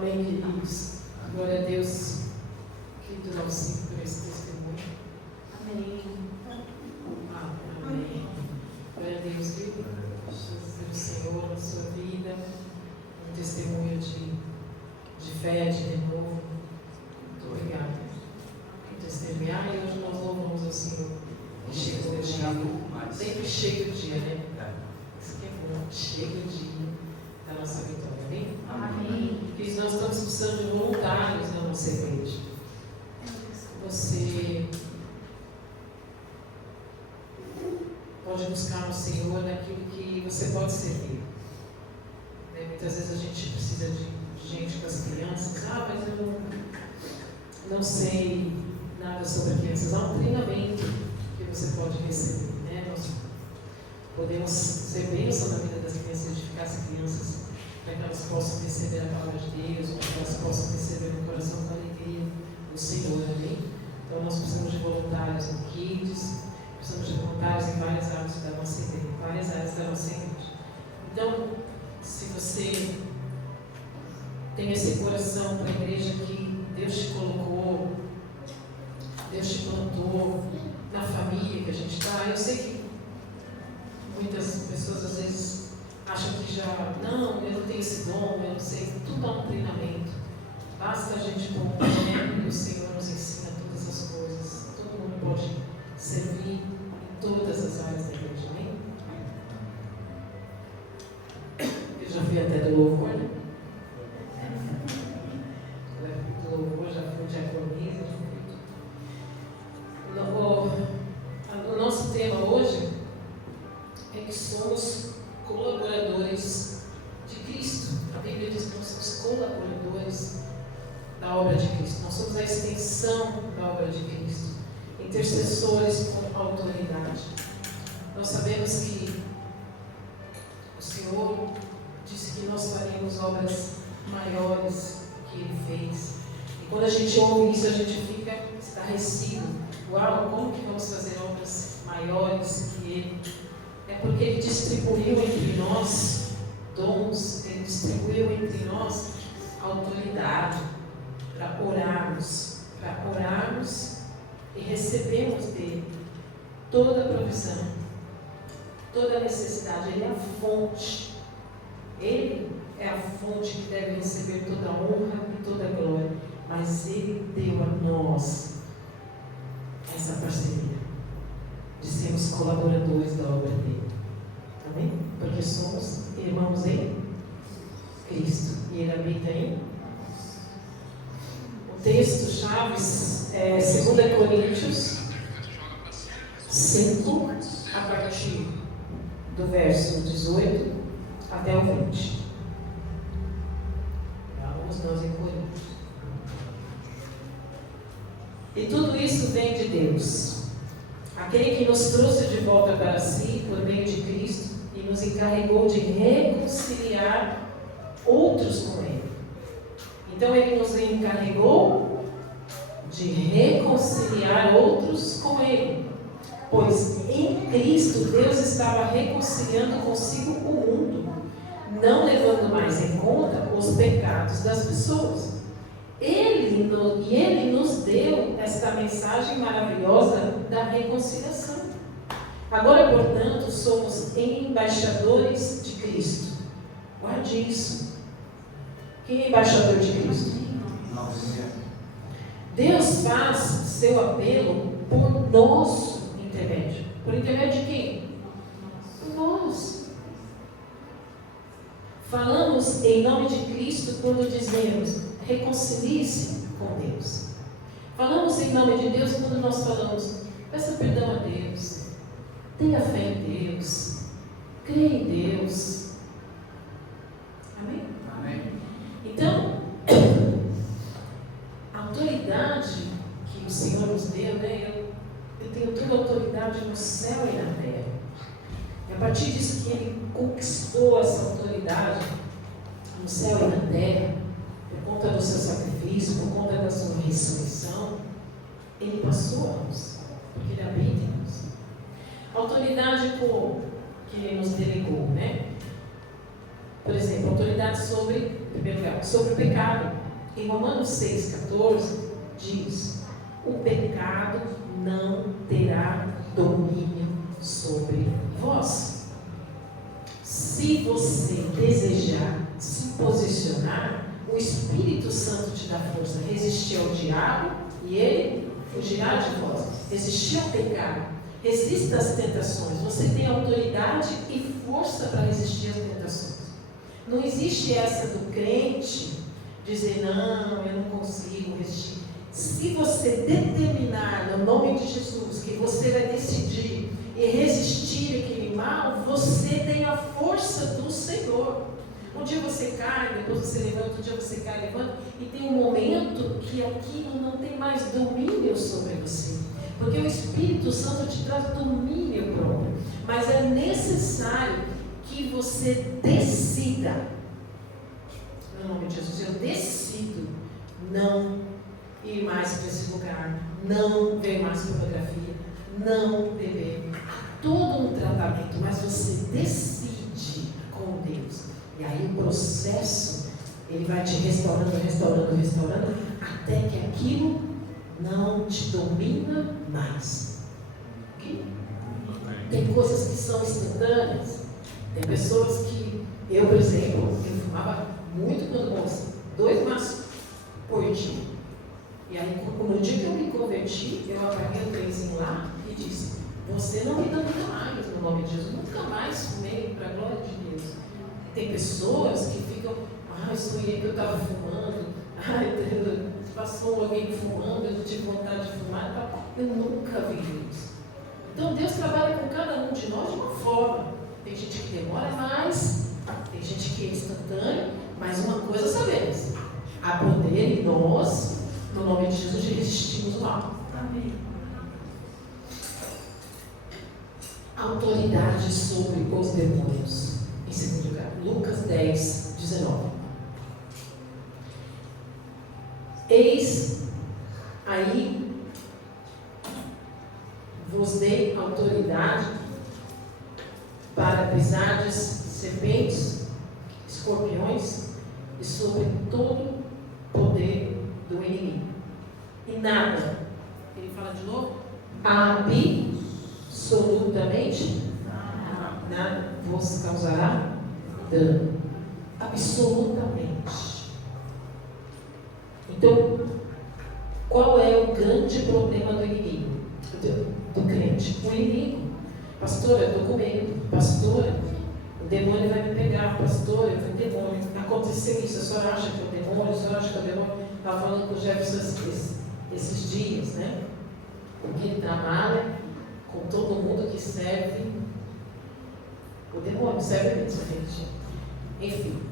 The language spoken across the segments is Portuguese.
Amém, queridos. Glória a Deus. Querido Dalcinho, por esse testemunho. Amém. Amém. Glória a Deus, viu? Jesus, o Senhor na sua vida. Um testemunho de fé, de renovo. Muito obrigada por testemunhar. E hoje nós louvamos ao Senhor. Chega o dia. Sempre chega o dia, né? Isso que é bom. Chega o dia da nossa vitória. Amém? Amém. Porque nós estamos precisando de voluntários na nossa igreja. Você pode buscar no Senhor naquilo que você pode servir. Muitas vezes a gente precisa de gente com as crianças. Mas eu não sei nada sobre crianças. Há um treinamento que você pode receber. Nós podemos ser bênção na vida das crianças, edificar as crianças, para que elas possam receber a palavra de Deus, para que elas possam receber no coração com alegria o Senhor. Amém? Então nós precisamos de voluntários no Kids, precisamos de voluntários em várias áreas da nossa igreja, várias áreas da nossa igreja. Então, se você tem esse coração para a igreja que Deus te colocou, Deus te plantou na família que a gente está, eu sei que muitas pessoas às vezes acham que já, não, eu não tenho esse dom, eu não sei, tudo é um treinamento. Basta a gente pôr um treinamento e o Senhor nos ensina todas as coisas. Todo mundo pode servir em todas as áreas da igreja, amém? Eu já fui até do louvor, né? Do louvor, já fui diaconisa, já fui tudo. O nosso tema hoje é que somos colaboradores de Cristo. A Bíblia diz que nós somos colaboradores da obra de Cristo. Nós somos a extensão da obra de Cristo. Intercessores com autoridade. Nós sabemos que o Senhor disse que nós faríamos obras maiores que Ele fez. E quando a gente ouve isso, a gente fica estarrecido. Uau, como que vamos fazer obras maiores que Ele? É porque Ele distribuiu entre nós dons, Ele distribuiu entre nós autoridade para orarmos e recebermos dEle toda a provisão, toda a necessidade. Ele é a fonte. Ele é a fonte que deve receber toda a honra e toda a glória. Mas Ele deu a nós essa parceria de sermos colaboradores da obra dele. Amém? Porque somos irmãos em Cristo. E Ele habita em. O texto-chave é 2 Coríntios 5, a partir do verso 18 até o 20. Vamos nós em Coríntios. E tudo isso vem de Deus, aquele que nos trouxe de volta para si por meio de Cristo e nos encarregou de reconciliar outros com Ele. Então Ele nos encarregou de reconciliar outros com Ele, pois em Cristo Deus estava reconciliando consigo o mundo, não levando mais em conta os pecados das pessoas. Ele nos deu esta mensagem maravilhosa da reconciliação. Agora, portanto, somos embaixadores de Cristo. Guarde isso. Quem é embaixador de Cristo? Deus faz seu apelo por nosso intermédio. Por intermédio de quem? Por nós. Falamos em nome de Cristo quando dizemos: reconcilie-se com Deus. Falamos em nome de Deus quando nós falamos: peça perdão a Deus, tenha fé em Deus, creia em Deus. Amém? Amém. Então, a autoridade que o Senhor nos deu, eu tenho toda a autoridade no céu e na terra. E a partir disso que Ele conquistou essa autoridade no céu e na terra, por conta do seu sacrifício, por conta da sua ressurreição, Ele passou a nós, porque Ele habita em nós. A autoridade que Ele nos delegou, Por exemplo, autoridade sobre, em primeiro lugar, sobre o pecado. Em Romanos 6,14 diz: o pecado não terá domínio sobre vós. Se você desejar se posicionar, o Espírito Santo te dá força. Resistir ao diabo e ele fugirá de vós. Resistir ao pecado. Resista às tentações. Você tem autoridade e força para resistir às tentações. Não existe essa do crente dizer, não, eu não consigo resistir. Se você determinar no nome de Jesus que você vai decidir e resistir aquele mal, você tem a força do Senhor. Um dia você cai, depois você levanta, um dia você cai, levanta, e tem um momento que aquilo não tem mais domínio sobre você. Porque o Espírito Santo te traz domínio próprio. Mas é necessário que você decida, no nome de Jesus, eu decido não ir mais para esse lugar, não ver mais pornografia, não beber. Há todo um tratamento, mas você decide com Deus. E aí o processo, ele vai te restaurando, até que aquilo não te domina mais. Okay? Tem coisas que são instantâneas. Tem pessoas que, eu, por exemplo, eu fumava muito quando moça, 2 maços por dia. E aí, no dia que eu me converti, eu apaguei o trenzinho lá e disse, você não me domina mais, no nome de Jesus, nunca mais fumei, para a glória de Deus. Tem pessoas que ficam, sonhei que eu estava fumando, passou alguém fumando, eu tive vontade de fumar, eu nunca vi isso. Então Deus trabalha com cada um de nós de uma forma. Tem gente que demora mais, tem gente que é instantâneo, mas uma coisa sabemos, há poder em nós, no nome de Jesus, de resistirmos o mal. Amém. Autoridade sobre os demônios. Em segundo lugar, Lucas 10, 19. Eis aí vos dei autoridade para pisardes serpentes, escorpiões e sobre todo poder do inimigo. E nada, ele fala de novo, absolutamente nada vos causará dano. Absolutamente. Então, qual é o grande problema do inimigo? Do crente? O inimigo. Pastora, eu estou com medo. Pastora, o demônio vai me pegar. Pastora, eu fui demônio. Aconteceu isso. A senhora acha que é o demônio? A senhora acha que é o demônio? Estava falando com o Jefferson esses dias, né? Porque ele trabalha com todo mundo que serve o demônio. Serve mesmo, gente. Enfim.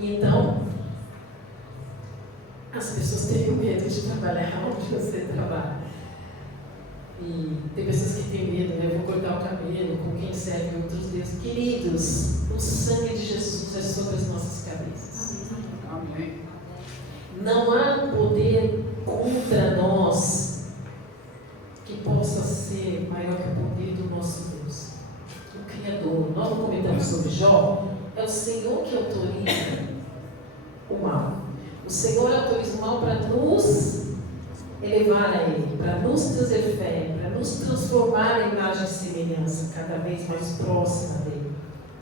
Então, as pessoas têm medo de trabalhar onde você trabalha. E tem pessoas que têm medo, né? Eu vou cortar o cabelo com quem serve outros deuses. Queridos, o sangue de Jesus é sobre as nossas cabeças. Amém. Não há um poder contra nós que possa ser maior que o poder do nosso Deus, o Criador. Nós não comentamos sobre Jó. É o Senhor que autoriza o mal. O Senhor autoriza o mal para nos elevar a Ele, para nos trazer fé, para nos transformar em imagem e semelhança cada vez mais próxima dEle,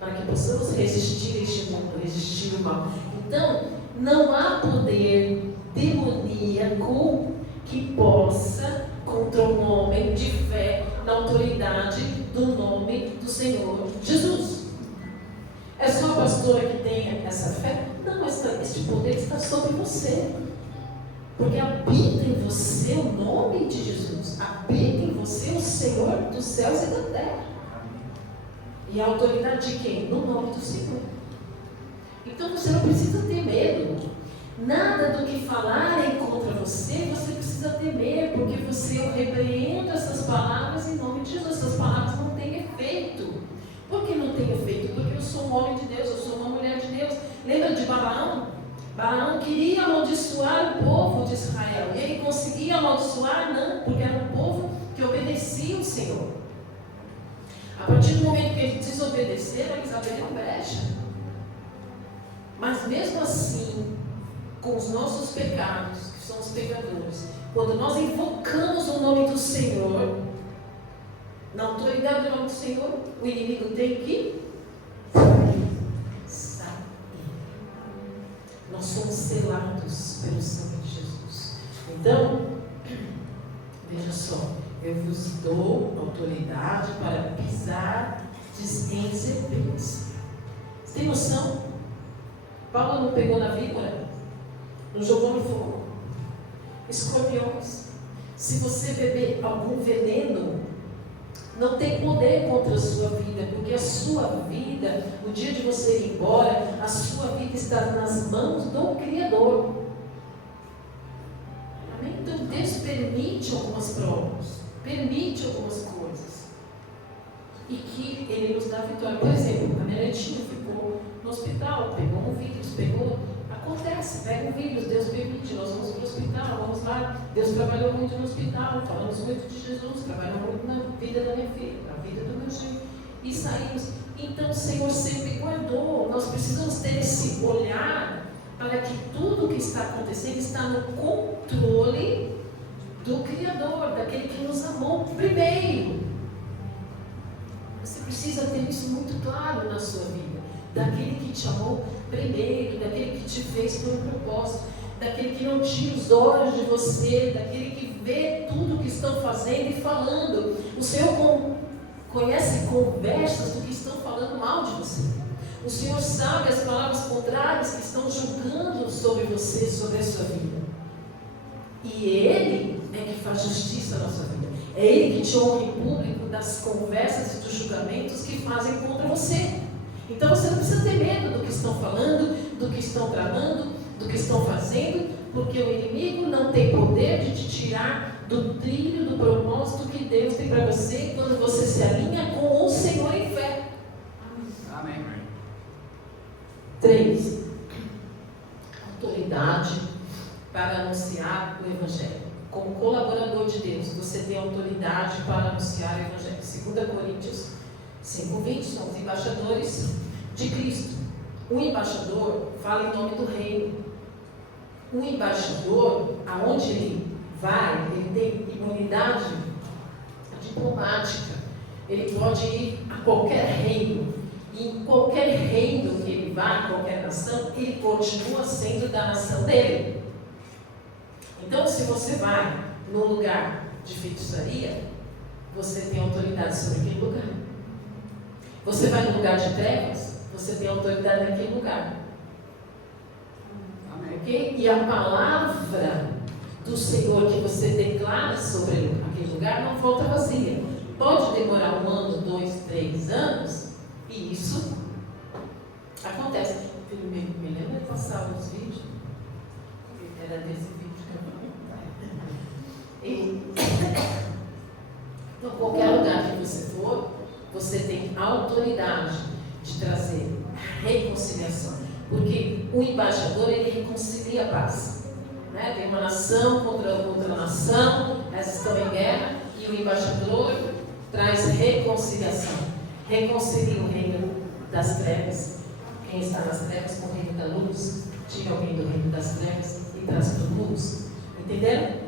para que possamos resistir a este mundo, resistir o mal. Então, não há poder demoníaco que possa contra um homem de fé na autoridade do nome do Senhor Jesus. É só a pastora que tem essa fé? Não, este poder está sobre você. Porque habita em você o nome de Jesus. Habita em você o Senhor dos céus e da terra. E a autoridade de quem? No nome do Senhor. Então você não precisa ter medo. Nada do que falarem contra você, você precisa temer. Porque você repreende essas palavras em nome de Jesus. Essas palavras não têm efeito. Por que não tem efeito? Porque eu sou um homem de Deus, eu sou uma mulher de Deus. Lembra de Balaão? Balaão queria amaldiçoar o povo de Israel. E ele conseguia amaldiçoar? Não, porque era um povo que obedecia o Senhor. A partir do momento que eles desobedeceram, eles abriram brecha. Mas mesmo assim, com os nossos pecados, que somos pecadores, quando nós invocamos o nome do Senhor, na autoridade do nome do Senhor, o inimigo tem que sair. Nós somos selados pelo sangue de Jesus. Então, veja só, eu vos dou autoridade para pisar em serpentes. Você tem noção? Paulo não pegou na víbora, não jogou no fogo. Escorpiões. Se você beber algum veneno, não tem poder contra a sua vida, porque a sua vida, no dia de você ir embora, a sua vida está nas mãos do Criador. Amém? Então Deus permite algumas provas, permite algumas coisas, e que Ele nos dá vitória. Por exemplo, a minha netinha ficou no hospital, pegou um vírus, acontece, pega um vírus, Deus permite, nós vamos para o hospital, vamos lá. Deus trabalhou muito no hospital, falamos muito de Jesus, trabalhou muito na vida da minha filha, na vida do meu filho, e saímos. Então o Senhor sempre guardou. Nós precisamos ter esse olhar para que tudo o que está acontecendo está no controle do Criador, daquele que nos amou primeiro. Você precisa ter isso muito claro na sua vida, daquele que te amou primeiro, daquele que te fez por um propósito, daquele que não tira os olhos de você, daquele que vê tudo o que estão fazendo e falando. O Senhor conhece conversas do que estão falando mal de você. O Senhor sabe as palavras contrárias que estão julgando sobre você, sobre a sua vida. E Ele é que faz justiça na sua vida. É Ele que te honra em público das conversas e dos julgamentos que fazem contra você. Então você não precisa ter medo do que estão falando, do que estão tramando, do que estão fazendo, porque o inimigo não tem poder de te tirar do trilho, do propósito que Deus tem para você quando você se alinha com o Senhor em fé. Amém. 3. Autoridade para anunciar o Evangelho. Como colaborador de Deus, você tem autoridade para anunciar o Evangelho. 2 Coríntios 5:20, somos embaixadores de Cristo. O embaixador fala em nome do reino. O embaixador, aonde ele vai, ele tem imunidade diplomática. Ele pode ir a qualquer reino. E em qualquer reino que ele vá, qualquer nação, ele continua sendo da nação dele. Então, se você vai num lugar de feitiçaria, você tem autoridade sobre aquele lugar. Você vai num lugar de trevas, você tem autoridade naquele lugar. Amém. Okay? E a palavra do Senhor que você declara sobre aquele lugar não volta vazia. Pode demorar 1 ano, 2, 3 anos, e isso acontece. Me lembra de passar os vídeos? Era desse vídeo que eu falei. Então, qualquer lugar que você for, você tem autoridade de trazer reconciliação. Porque o embaixador, ele reconcilia a paz. Né? Tem uma nação contra outra nação, elas estão em guerra, e o embaixador traz reconciliação. Reconcilia o reino das trevas. Quem está nas trevas com o reino da luz, tira alguém do reino das trevas e traz para a luz. Entenderam?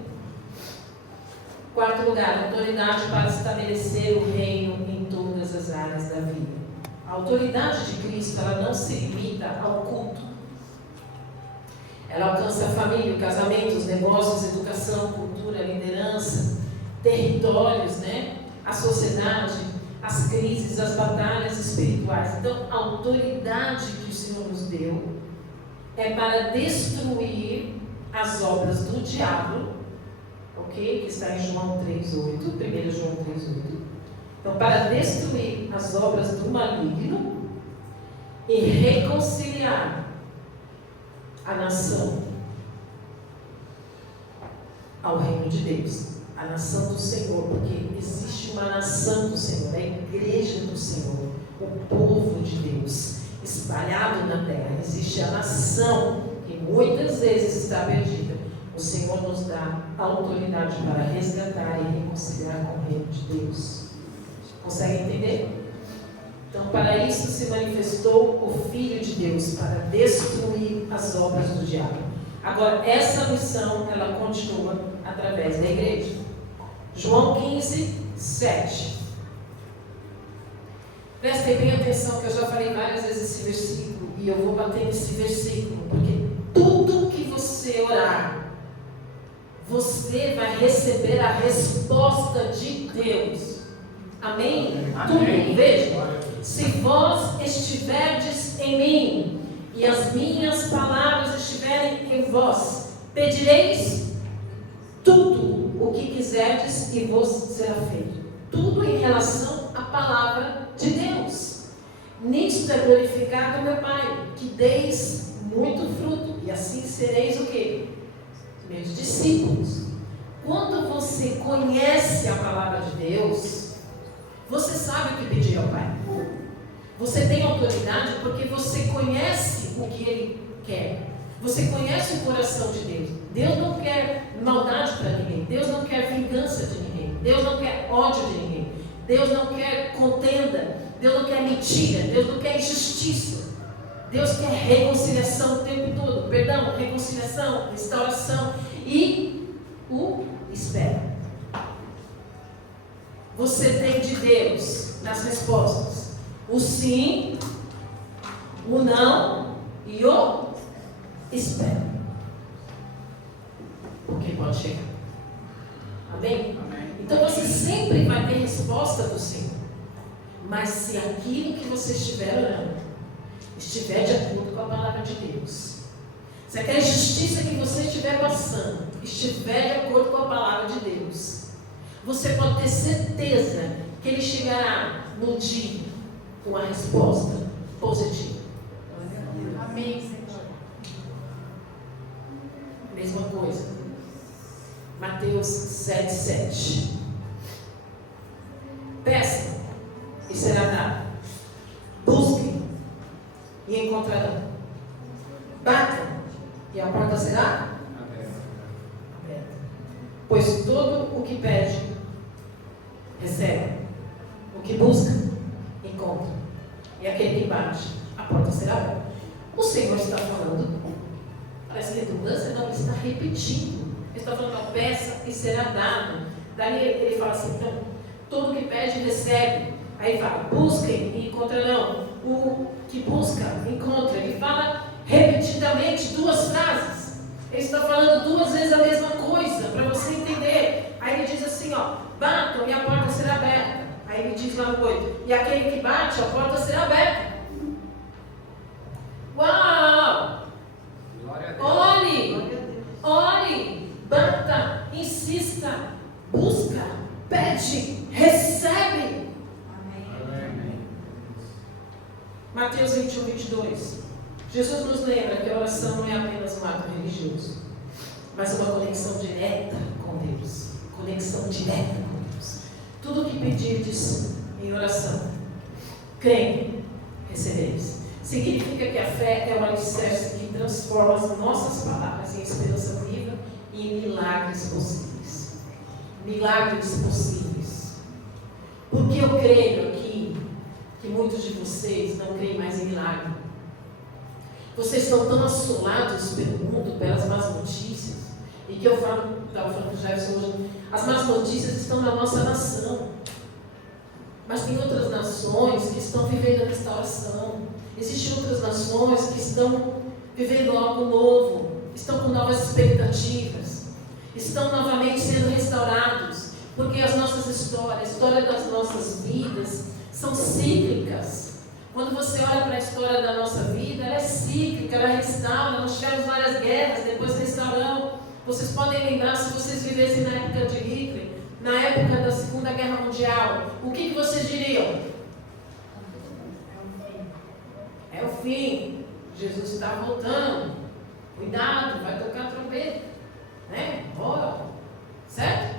4º lugar, autoridade para estabelecer o reino em todas as áreas da vida. A autoridade de Cristo, ela não se limita ao culto. Ela alcança a família, o casamento, os negócios, educação, cultura, liderança, territórios, né? A sociedade, as crises, as batalhas espirituais. Então, a autoridade que o Senhor nos deu é para destruir as obras do diabo, ok? Que está em João 3:8, 1 João 3:8. Então, para destruir as obras do maligno e reconciliar a nação ao reino de Deus, a nação do Senhor, porque existe uma nação do Senhor, a igreja do Senhor, o povo de Deus, espalhado na terra. Existe a nação que muitas vezes está perdida. O Senhor nos dá a autoridade para resgatar e reconciliar com o reino de Deus. Consegue entender? Então, para isso se manifestou o Filho de Deus, para destruir as obras do diabo. Agora, essa missão, ela continua através da igreja. João 15, 7. Prestem bem atenção, que eu já falei várias vezes esse versículo, e eu vou bater nesse versículo, porque tudo que você orar, você vai receber a resposta de Deus. Amém? Amém. Tudo, veja. Se vós estiverdes em mim, e as minhas palavras estiverem em vós, pedireis tudo o que quiserdes e vos será feito. Tudo em relação à palavra de Deus. Nisto é glorificado meu Pai, que deis muito fruto, e assim sereis o quê? Meus discípulos. Quando você conhece a palavra de Deus, você sabe o que pedir ao Pai. Você tem autoridade porque você conhece o que Ele quer. Você conhece o coração de Deus. Deus não quer maldade para ninguém. Deus não quer vingança de ninguém. Deus não quer ódio de ninguém. Deus não quer contenda. Deus não quer mentira. Deus não quer injustiça. Deus quer reconciliação o tempo todo. Perdão, reconciliação, restauração e o espera. Você tem de Deus nas respostas o sim, o não e o espera. Porque pode chegar. Amém? Amém. Então você sempre vai ter resposta do Senhor. Mas se aquilo que você estiver orando estiver de acordo com a palavra de Deus, se aquela injustiça que você estiver passando estiver de acordo com a palavra de Deus, você pode ter certeza que Ele chegará no dia com a resposta positiva. Amém, Senhor. Mesma coisa. Mateus 7,7. Peçam e será dado. Busquem e encontrarão. Batam e a porta será aberta. Pois todo o que pede, recebe. O que busca, encontra. E aquele que bate, a porta será aberta. O Senhor está falando, parece que redundância, não, Ele está repetindo. Ele está falando, a peça e será dado. Daí ele fala assim, então, todo que pede, recebe. Aí ele fala, busquem e encontrarão. O que busca, encontra. Ele fala repetidamente duas frases. Ele está falando duas vezes a mesma coisa, para você entender. Aí ele diz assim, ó, batam e a porta será aberta. Aí ele diz lá no 8, e aquele que bate, a porta será aberta. Uau! Glória a Deus. Ore, ore, bata, insista, busca, pede, recebe. Amém. Mateus 21, 22. Jesus nos lembra que a oração não é apenas um ato religioso, mas uma conexão direta com Deus. Conexão direta com Deus. Tudo o que pedirdes em oração, crendo, recebereis. Significa que a fé é o alicerce que transforma as nossas palavras em esperança viva e em milagres possíveis. Milagres possíveis. Porque eu creio aqui que muitos de vocês não creem mais em milagre. Vocês estão tão assolados pelo mundo, pelas más notícias, e que eu estava falando com o Jefferson hoje, as más notícias estão na nossa nação. Mas tem outras nações que estão vivendo a restauração. Existem outras nações que estão vivendo algo novo, estão com novas expectativas, estão novamente sendo restaurados, porque as nossas histórias, a história das nossas vidas, são cíclicas. Quando você olha para a história da nossa vida, ela é cíclica, ela restaura. Nós tivemos várias guerras, depois restauramos. Vocês podem lembrar, se vocês vivessem na época de Hitler, na época da Segunda Guerra Mundial, o que vocês diriam? É o fim. Jesus está voltando. Cuidado, vai tocar a trombeta. Né? Bora. Certo?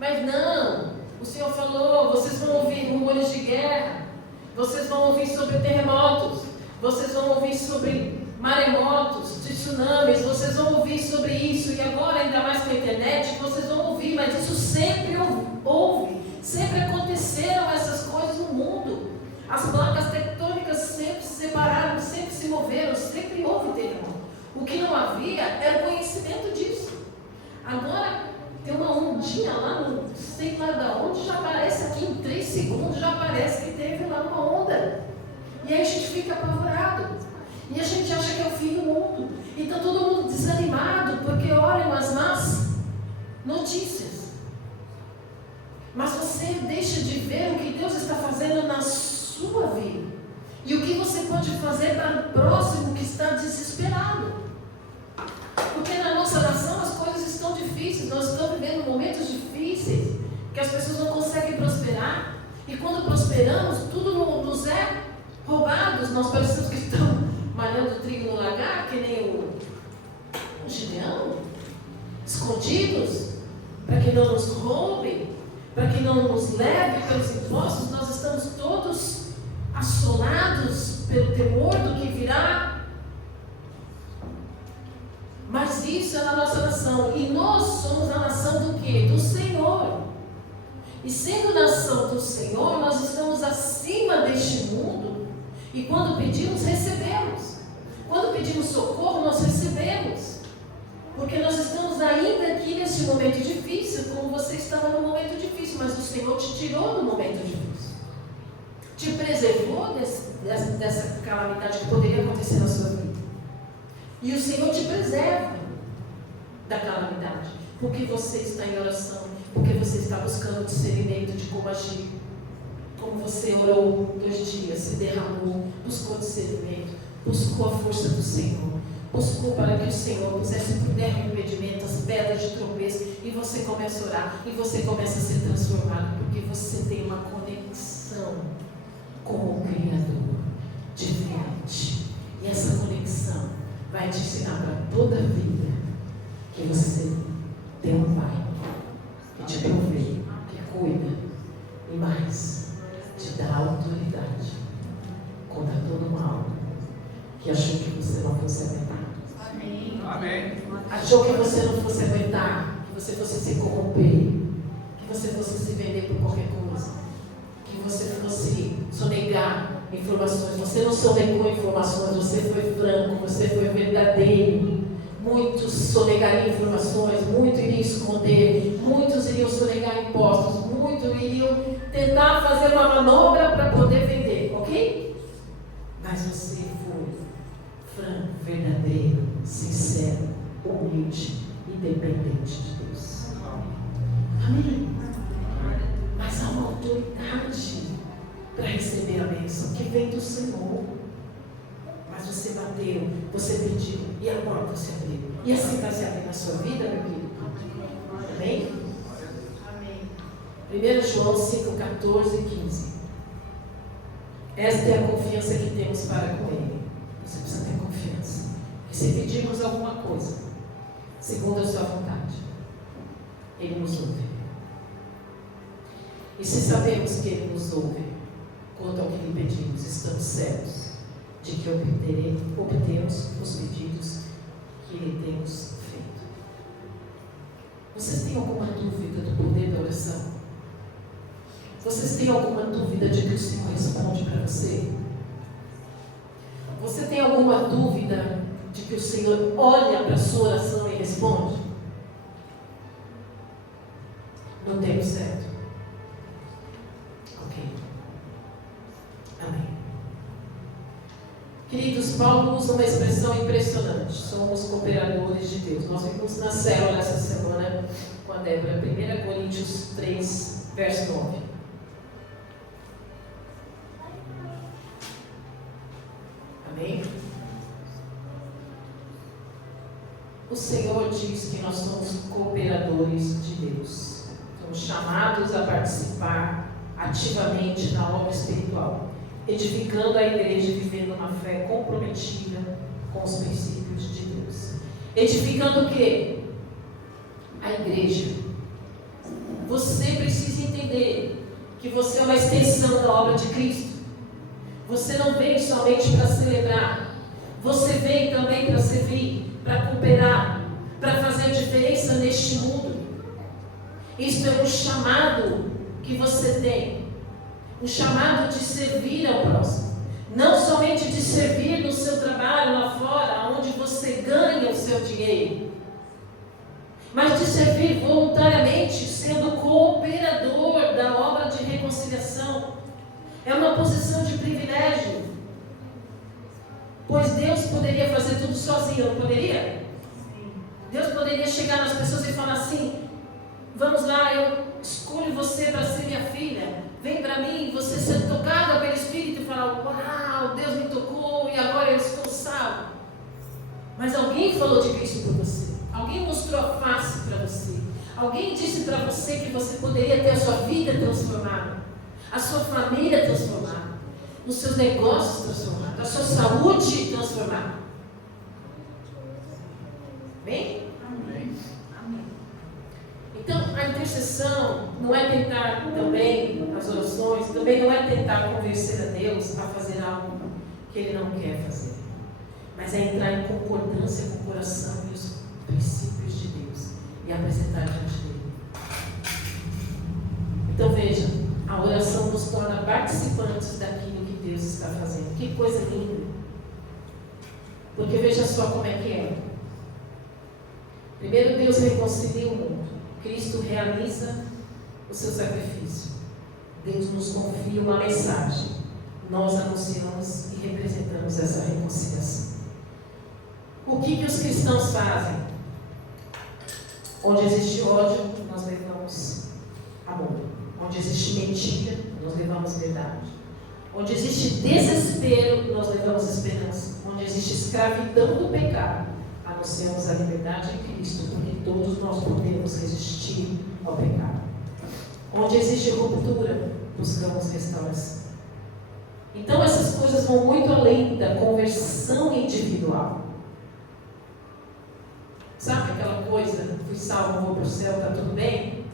Mas não. O Senhor falou, vocês vão ouvir rumores de guerra. Vocês vão ouvir sobre terremotos. Vocês vão ouvir sobre maremotos, tsunamis. Vocês vão ouvir sobre isso. E agora, ainda mais com a internet, vocês vão ouvir. Mas isso sempre houve. Sempre aconteceram essas coisas no mundo. As placas tectônicas sempre se separaram, sempre se moveram, sempre houve terremoto. O que não havia era o conhecimento disso. Agora, tem uma ondinha lá, não sei lá da onde, já aparece aqui em 3 segundos, já aparece que teve lá uma onda. E aí a gente fica apavorado. E a gente acha que é o fim do mundo. E está todo mundo desanimado, porque olham as más notícias. Mas você deixa de ver o que Deus está fazendo na sua vida. E o que você pode fazer para o próximo que está desesperado. Porque na nossa nação as coisas estão difíceis. Nós estamos vivendo momentos difíceis, que as pessoas não conseguem prosperar. E quando prosperamos, tudo nos é roubado. Nós parecemos que estamos malhando trigo no lagar, que nem o Gideão, escondidos, para que não nos roubem, para que não nos leve pelos impostos. Nós estamos todos assolados pelo temor do que virá. Mas isso é na nossa nação. E nós somos a nação do quê? Do Senhor. E sendo nação do Senhor, nós estamos acima deste mundo. E quando pedimos, recebemos. Quando pedimos socorro, nós recebemos. Porque nós estamos ainda aqui neste momento difícil, como você estava no momento difícil, mas o Senhor te tirou do momento difícil. Te preservou dessa calamidade que poderia acontecer na sua vida. E o Senhor te preserva da calamidade, porque você está em oração, porque você está buscando discernimento de como agir. Como você orou 2 dias, se derramou, buscou discernimento, buscou a força do Senhor, buscou para que o Senhor pusesse por terra o impedimento, as pedras de tropeço, e você começa a orar, e você começa a ser transformado, porque você tem uma conexão com o Criador diferente. E essa conexão vai te ensinar para toda a vida que você tem um Pai que te provê, que cuida, e mais, te dá autoridade contra todo mal que achou que você não fosse aguentar. Amém. Amém. Achou que você não fosse aguentar, que você fosse se corromper, que você fosse se vender por qualquer coisa, que você fosse sonegar informações. Você não sonegou informações, você foi franco, você foi verdadeiro. Muitos sonegariam informações, muitos iriam esconder, muitos iriam sonegar impostos, muitos iriam tentar fazer uma manobra para poder vender, ok? Mas você foi franco, verdadeiro, sincero, humilde e dependente de Deus. Amém? Mas há uma autoridade para receber a bênção que vem do Senhor. Mas você bateu, você pediu, e agora você abriu. E assim vai se abrir na sua vida, meu querido. Amém? Amém. 1 João 5, 14 e 15. Esta é a confiança que temos para com Ele. Você precisa ter confiança. Que se pedirmos alguma coisa, segundo a sua vontade, Ele nos ouve. E se sabemos que Ele nos ouve, quanto ao que lhe pedimos, estamos certos de que obtemos os pedidos que lhe temos feito. Vocês têm alguma dúvida do poder da oração? Vocês têm alguma dúvida de que o Senhor responde para você? Você tem alguma dúvida de que o Senhor olha para a sua oração e responde? No tempo certo. Ok. Amém. Queridos, Paulo usa uma expressão impressionante. Somos cooperadores de Deus. Nós vimos na célula essa semana com a Débora, 1 Coríntios 3, verso 9. Amém? O Senhor diz que nós somos cooperadores de Deus. Somos chamados a participar ativamente na obra espiritual, edificando a igreja e vivendo uma fé comprometida com os princípios de Deus. Edificando o quê? A igreja. Você precisa entender que você é uma extensão da obra de Cristo. Você não veio somente para celebrar, você veio também para servir, para cooperar, para fazer a diferença neste mundo. Isto é um chamado que você tem. um chamado de servir ao próximo. Não somente de servir no seu trabalho lá fora, onde você ganha o seu dinheiro, mas de servir voluntariamente, sendo cooperador da obra de reconciliação. É uma posição de privilégio, pois Deus poderia fazer tudo sozinho, não poderia? Deus poderia chegar nas pessoas e falar assim: vamos lá, eu escolho você para ser minha filha, vem para mim, você ser tocada pelo Espírito e falar: uau, Deus me tocou e agora eu estou salvo. Mas alguém falou de Cristo por você, alguém mostrou a face para você, alguém disse para você que você poderia ter a sua vida transformada, a sua família transformada, os seus negócios transformados, a sua saúde transformada. Amém? Amém. Então, a intercessão não é tentar também, as orações, também não é tentar convencer a Deus a fazer algo que Ele não quer fazer, mas é entrar em concordância com o coração e os princípios de Deus e apresentar diante dele. Então veja, a oração nos torna participantes daquilo que Deus está fazendo. Que coisa linda! Porque veja só como é que é. Primeiro Deus reconcilia o mundo. Cristo realiza o seu sacrifício. Deus nos confia uma mensagem. Nós anunciamos e representamos essa reconciliação. O que os cristãos fazem? Onde existe ódio, nós levamos amor. Onde existe mentira, nós levamos verdade. Onde existe desespero, nós levamos esperança. Onde existe escravidão do pecado, anunciamos a liberdade em Cristo, porque todos nós podemos resistir ao pecado. Onde existe ruptura, buscamos restauração. Então essas coisas vão muito além da conversão individual. Sabe aquela coisa, fui salvo, vou para o céu, está tudo bem?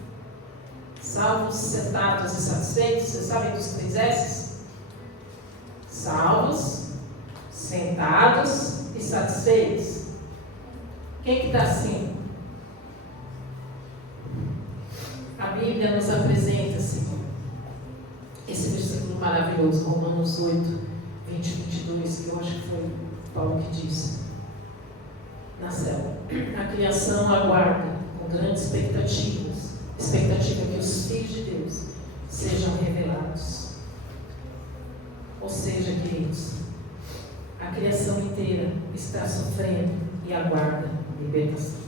Salvos, sentados e satisfeitos, vocês sabem dos 3 S's? Salvos, sentados e satisfeitos. Quem que está assim? A Bíblia nos apresenta assim, esse versículo maravilhoso, Romanos 8, 20 e 22, que eu acho que foi Paulo que disse. Na célula, a criação aguarda com grandes expectativa que os filhos de Deus sejam revelados. Ou seja, queridos, a criação inteira está sofrendo e aguarda libertação.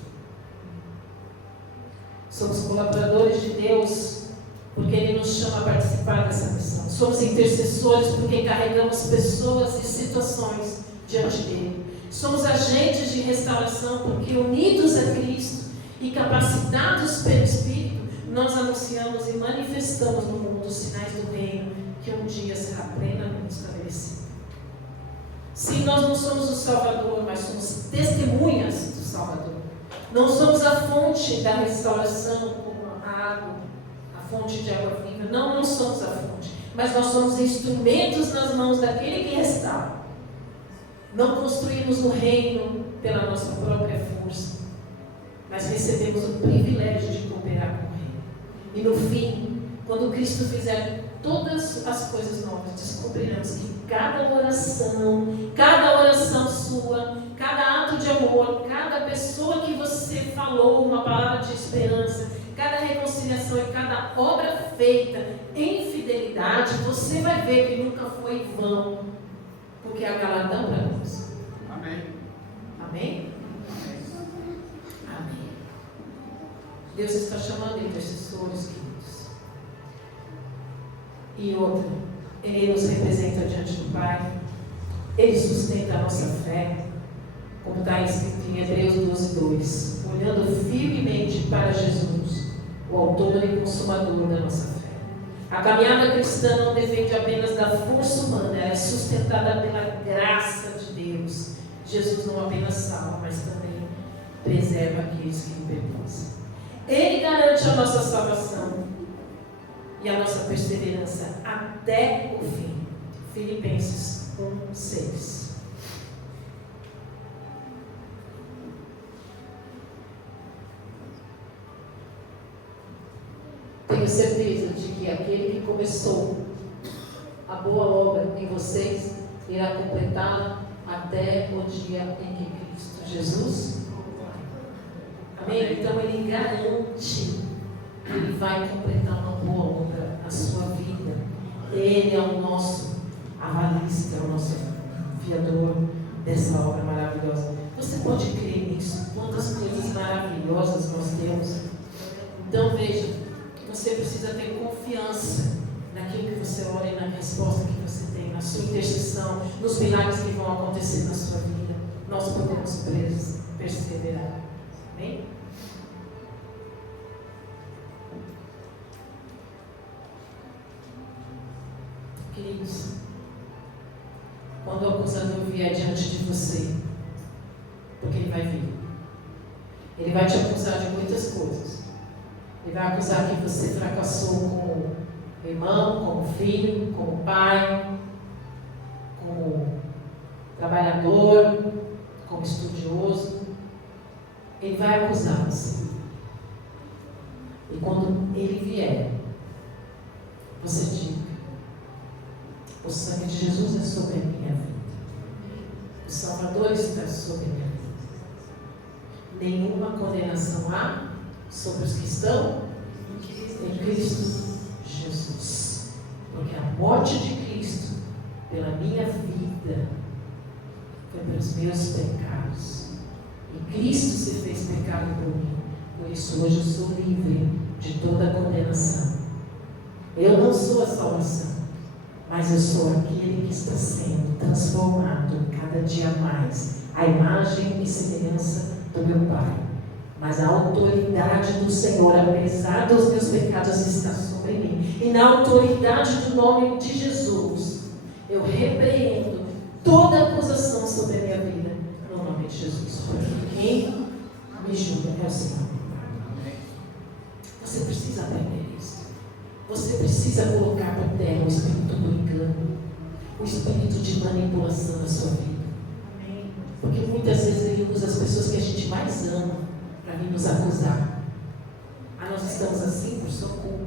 Somos colaboradores de Deus porque Ele nos chama a participar dessa missão. Somos intercessores porque carregamos pessoas e situações diante dEle. Somos agentes de restauração porque, unidos a Cristo e capacitados pelo Espírito, nós anunciamos e manifestamos no mundo os sinais do reino que um dia será plenamente estabelecido. Sim, nós não somos o Salvador, mas somos testemunhas do Salvador. Não somos a fonte da restauração, como a água, a fonte de água viva. Não somos a fonte, mas nós somos instrumentos nas mãos daquele que restaura. Não construímos o reino pela nossa própria força, mas recebemos o privilégio de cooperar com o reino. E no fim, quando Cristo fizer todas as coisas novas, descobriremos que cada oração sua, cada ato de amor, cada pessoa que você falou uma palavra de esperança, cada reconciliação e cada obra feita em fidelidade, você vai ver que nunca foi em vão, porque é galardão para nós. Amém. Amém? Amém. Deus está chamando intercessores, queridos. E outra, Ele nos representa diante do Pai. Ele sustenta a nossa fé, como está escrito em Hebreus 12:2, olhando firmemente para Jesus, o autor e consumador da nossa fé. A caminhada cristã não depende apenas da força humana, ela é sustentada pela graça de Deus. Jesus não apenas salva, mas também preserva aqueles que lhe pertencem. Ele garante a nossa salvação e a nossa perseverança até o fim. Filipenses 1:6. Tenho certeza de que aquele que começou em vocês irá completá-la até o dia em que Cristo Jesus. Amém? Então ele garante que ele vai completar uma boa obra na sua vida. Ele é o nosso avalista, é o nosso fiador dessa obra maravilhosa. Você pode crer nisso? Quantas coisas maravilhosas nós temos. Então veja, você precisa ter confiança naquilo que você ora e na resposta que você tem, na sua intercessão, nos milagres que vão acontecer na sua vida. Nós podemos perseverar. Amém? Queridos, quando o acusador vier diante de você, porque ele vai vir, ele vai te acusar de muitas coisas. Ele vai acusar que você fracassou como irmão, como filho, como pai, como trabalhador, como estudioso. Ele vai acusar você. E quando ele vier, você diga: o sangue de Jesus é sobre a minha vida. O Salvador está sobre a minha vida. Nenhuma condenação há sobre os que estão em Cristo Jesus. Porque a morte de Cristo pela minha vida foi pelos meus pecados. E Cristo se fez pecado por mim. Por isso hoje eu sou livre de toda condenação. Eu não sou a salvação, mas eu sou aquele que está sendo transformado cada dia mais à imagem e semelhança do meu Pai. Mas a autoridade do Senhor, apesar dos meus pecados, está sobre mim. E na autoridade do nome de Jesus, eu repreendo toda acusação sobre a minha vida, no nome de Jesus. Porque quem me julga é o Senhor. Você precisa aprender isso. Você precisa colocar por terra o espírito do engano, o espírito de manipulação na sua vida. Porque muitas vezes ele usa as pessoas que a gente mais ama para vir nos acusar. Ah, nós estamos assim por sua culpa.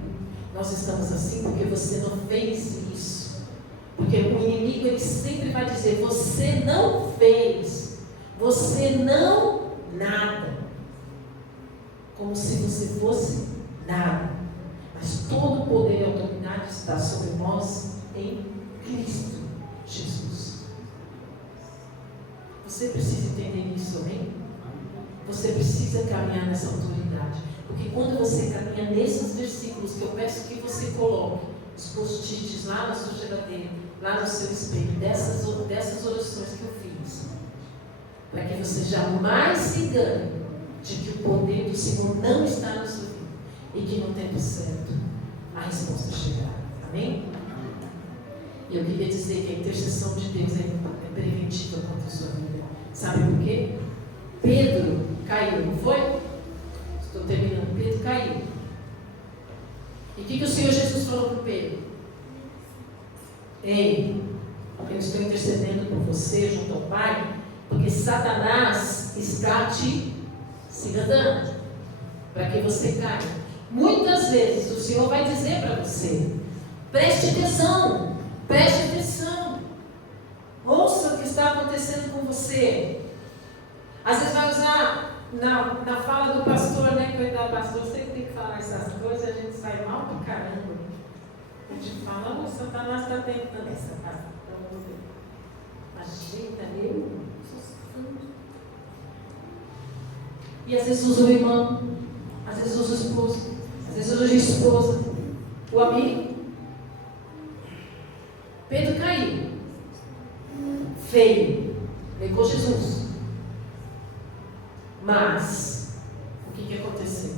Nós estamos assim porque você não fez isso. Porque o inimigo, ele sempre vai dizer: você não fez, você não nada. Como se você fosse nada. Mas todo o poder e autoridade está sobre nós em Cristo Jesus. Você precisa entender isso, amém? Você precisa caminhar nessa autoridade. Porque quando você caminha nesses versículos que eu peço que você coloque, os post-its lá na sua geladeira, lá no seu espelho, dessas orações que eu fiz, para que você jamais se engane de que o poder do Senhor não está na sua vida e que no tempo certo a resposta chegará. Amém? E eu queria dizer que a intercessão de Deus é preventiva contra a sua vida. Sabe por quê? Pedro caiu, não foi? Estou terminando. Pedro caiu. E o que o Senhor Jesus falou para Pedro? Ei, eu estou intercedendo por você junto ao Pai, porque Satanás está te enganando para que você caia. Muitas vezes o Senhor vai dizer para você: preste atenção, preste atenção, ouça o que está acontecendo com você. Às vezes vai usar na fala do pastor, né? Coitado do pastor, você que tem que falar essas coisas, a gente sai mal pra caramba. A gente fala: o Satanás está tentando essa casa. Ajeita, eu sou santo. E às vezes usa o irmão, às vezes usa o esposo, às vezes usa a esposa, o amigo. Pedro caiu, feio, negou Jesus. Mas o que aconteceu?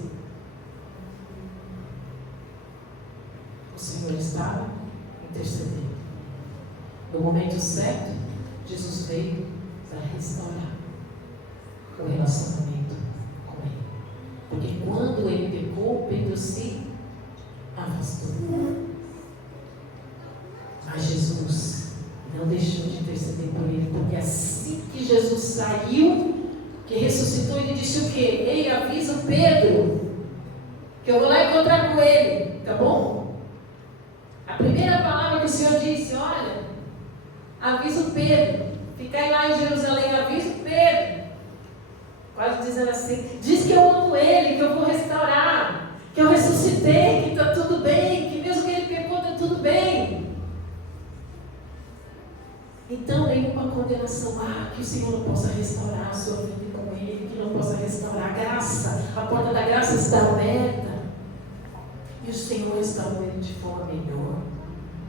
O Senhor estava intercedendo. No momento certo, Jesus veio para restaurar o relacionamento com ele. Porque quando ele pecou, Pedro se afastou. Mas Jesus não deixou de interceder por ele, porque assim que Jesus saiu, que ressuscitou, ele disse o quê? Ei, avisa o Pedro que eu vou lá encontrar com ele, tá bom? A primeira palavra que o Senhor disse: olha, Avisa o Pedro. Fica lá em Jerusalém, avisa o Pedro. Quase dizendo assim, diz que eu amo ele, que eu vou restaurar, que eu ressuscitei, que está tudo bem, que mesmo que ele pecou, está tudo bem. Então, nenhuma condenação, que o Senhor não possa restaurar a sua vida com ele, que não possa restaurar a graça, a porta da graça está aberta. E o Senhor restaurou ele de forma melhor,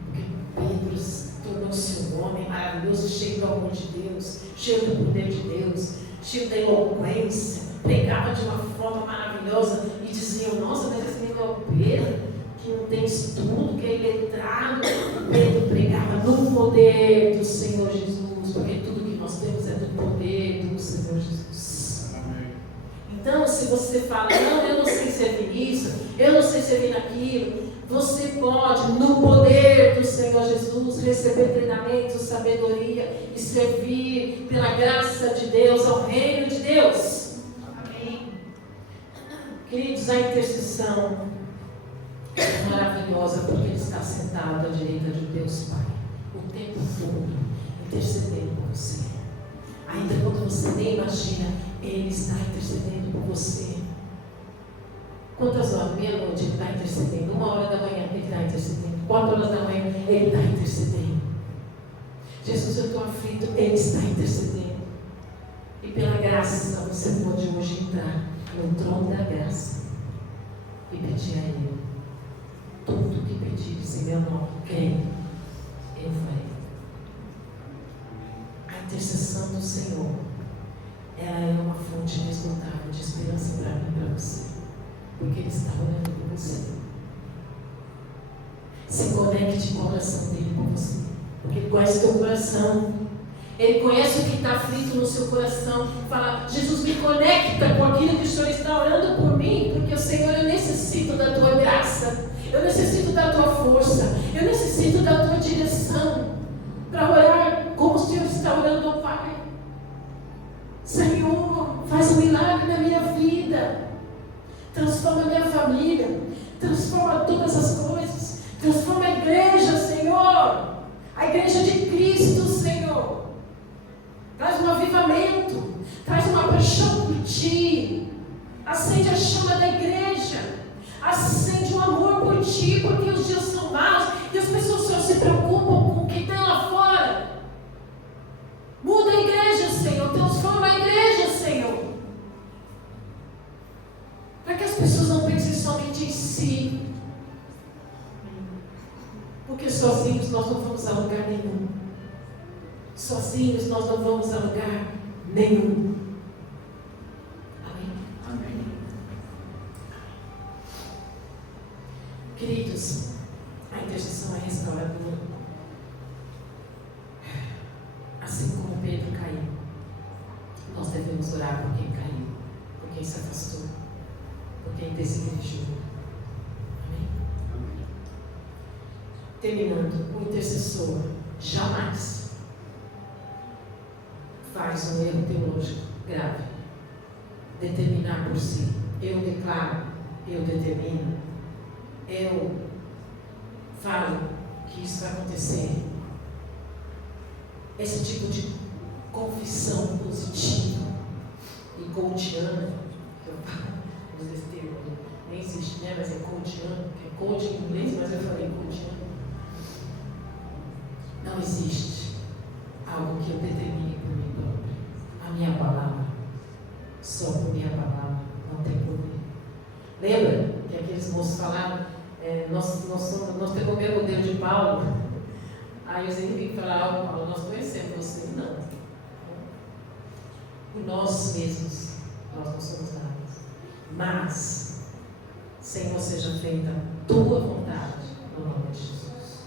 porque Pedro tornou-se um homem maravilhoso, cheio do amor de Deus, cheio do poder de Deus, cheio da eloquência, pregava de uma forma maravilhosa e diziam, nossa, mas esse menino é o Pedro, que não tem estudo, que é iletrado. Pedro pregava no poder do Senhor Jesus, porque tudo que nós temos é do poder do Senhor Jesus. Amém. Então, se você fala, não, eu não sei servir nisso, eu não sei servir naquilo, você pode, no poder do Senhor Jesus, receber treinamento, sabedoria e servir pela graça de Deus ao reino de Deus. Amém. Queridos, a intercessão é maravilhosa porque Ele está sentado à direita de Deus Pai, o tempo todo, intercedendo por você. Ainda quando você nem imagina, Ele está intercedendo por você. Quantas horas? Meia-noite Ele está intercedendo. 1h da manhã Ele está intercedendo. 4 horas da manhã Ele está intercedendo. Jesus, eu estou aflito, Ele está intercedendo. E pela graça você pode hoje entrar no trono da graça e pedir a Ele tudo que pedires em meu nome, creio, eu farei. A intercessão do Senhor, ela é uma fonte inesgotável de esperança para mim e para você, porque Ele está orando por você. Se conecte com a oração dele com você, porque Ele conhece o teu coração. Ele conhece o que está aflito no seu coração. Fala, Jesus, me conecta com aquilo que o Senhor está orando por mim, porque o Senhor, eu necessito da tua graça, eu necessito da tua força, eu necessito da tua direção para orar como o Senhor está orando ao Pai. Senhor, faz um milagre na minha vida, transforma a minha família, transforma todas as coisas, transforma a igreja, Senhor, a igreja de Cristo, Senhor. Traz um avivamento, traz uma paixão por Ti, acende a chama da igreja, acende um amor por Ti, porque os dias são maus e as pessoas só se preocupam com o que tem lá fora. Muda a igreja, Senhor, transforma a igreja, Senhor, para que as pessoas não pensem somente em si, porque sozinhos nós não vamos a lugar nenhum. Sozinhos nós não vamos a lugar nenhum. Amém? Amém. Queridos, a intercessão é restauradora. Assim como Pedro caiu, nós devemos orar por quem caiu, por quem se afastou, por quem desigrejou. Amém? Amém. Terminando, o intercessor jamais faz um erro teológico grave. Determinar por si. Eu declaro, eu determino, eu falo que isso vai acontecer. Esse tipo de confissão positiva e coachiana, que eu falo, esse termo nem existe, né? Mas é coachiano, que é coach em inglês, mas eu falei coachiano. Não existe algo que eu determine por mim próprio. A minha palavra, só por minha palavra, não tem poder. Lembra que aqueles moços falaram, nós temos o mesmo modelo de Paulo? Aí os inimigos falaram, Paulo, nós conhecemos você. Não. Por nós mesmos, nós não somos nada. Mas, Senhor, seja feita a tua vontade, no nome de Jesus.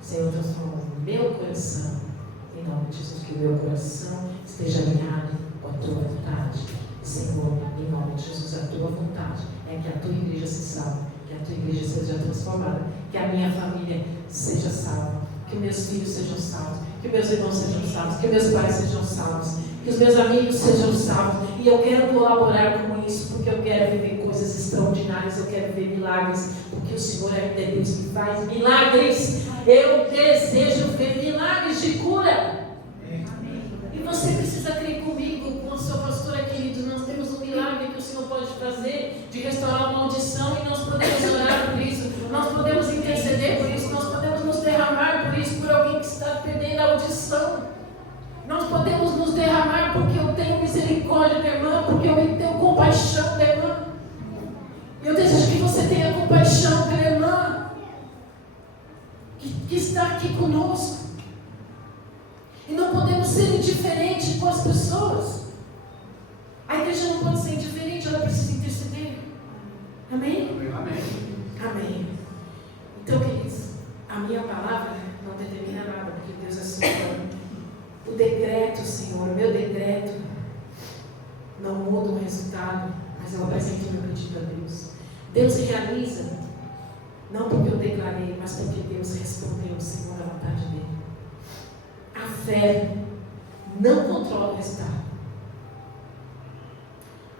Senhor, transforma o meu coração, em nome de Jesus, que o meu coração esteja alinhado com a tua vontade. Senhor, em nome de Jesus, a tua vontade é que a tua igreja se salve, que a tua igreja seja transformada, que a minha família seja salva, que meus filhos sejam salvos, que meus irmãos sejam salvos, que meus pais sejam salvos, Que os meus amigos sejam salvos. E eu quero colaborar com isso, porque eu quero viver coisas extraordinárias, eu quero ver milagres, porque o Senhor ainda é Deus que faz milagres. Eu desejo ver milagres de cura. E você precisa crer comigo, com a sua pastora, querido. Nós temos um milagre que o Senhor pode fazer de restaurar uma audição, e nós podemos orar por isso, nós podemos interceder por isso, nós podemos nos derramar por isso, por alguém que está perdendo a audição. Nós podemos nos derramar porque eu tenho misericórdia da irmã, porque eu tenho compaixão da irmã. Eu desejo que você tenha compaixão pela irmã que está aqui conosco. E não podemos ser indiferentes com as pessoas. A igreja não pode ser indiferente, ela precisa interceder. Amém? Amém. Amém. Então, queridos, a minha palavra não determina nada, porque Deus é soberano. O decreto, Senhor, o meu decreto não muda o resultado, mas eu apresento o meu pedido a Deus. Deus realiza, não porque eu declarei, mas porque Deus respondeu segundo a vontade dele. A fé não controla o resultado.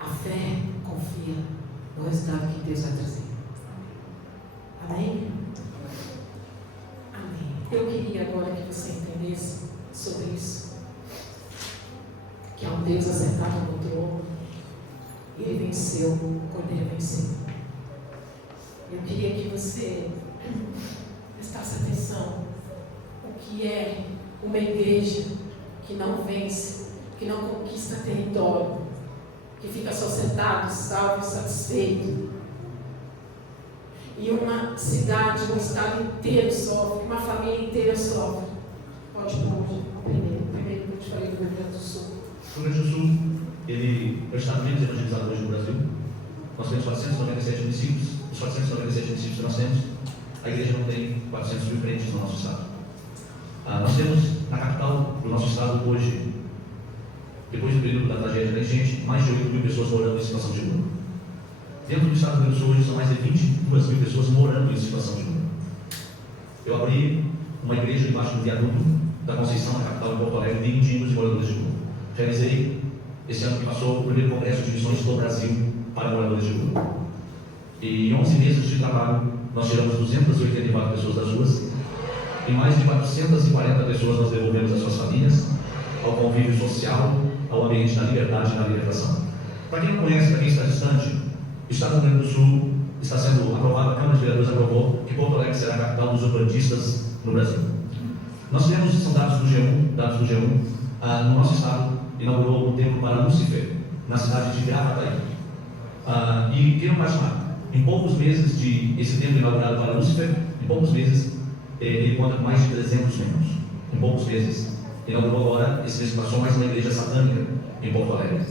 A fé confia no resultado que Deus vai trazer. Amém? Amém. Eu queria agora que você entendesse sobre isso. Que há um Deus assentado no trono. Ele venceu, o Cordeiro venceu. Eu queria que você prestasse atenção. O que é uma igreja que não vence, que não conquista território, que fica só sentado, salvo e satisfeito. E uma cidade, um estado inteiro sofre, uma família inteira sofre. Pode pôr primeiro que eu te falei do Rio Grande do Sul. O Rio Grande do Sul, ele é o estado menos evangelizado hoje no Brasil. Nós temos 497 municípios. Os 497 municípios que nós temos, a igreja não tem 400 mil crentes no nosso estado. Nós temos na capital do nosso estado hoje, depois do período da tragédia da enchente, mais de 8 mil pessoas morando em situação de rua. Dentro do estado do Rio Grande do Sul hoje são mais de 22 mil pessoas morando em situação de rua. Eu abri uma igreja debaixo do viaduto da Conceição, na capital de Porto Alegre, de mendigos e moradores de rua. Realizei, esse ano que passou, o primeiro congresso de missões do Brasil para moradores de rua. E em 11 meses de trabalho, nós tiramos 284 pessoas das ruas, e mais de 440 pessoas nós devolvemos às suas famílias, ao convívio social, ao ambiente da liberdade e da libertação. Para quem não conhece, para quem está distante, o Estado do Rio Grande do Sul está sendo aprovado, a Câmara de Vereadores aprovou que Porto Alegre será a capital dos urbanitistas no Brasil. Nós temos, são dados do G1, no nosso estado, inaugurou um templo para Lúcifer, na cidade de Gravataí. E queiram imaginar, em poucos meses de esse templo inaugurado para Lúcifer, em poucos meses, ele conta com mais de 300 membros. Em poucos meses, inaugurou agora, esse mês passou, mais uma igreja satânica em Porto Alegre.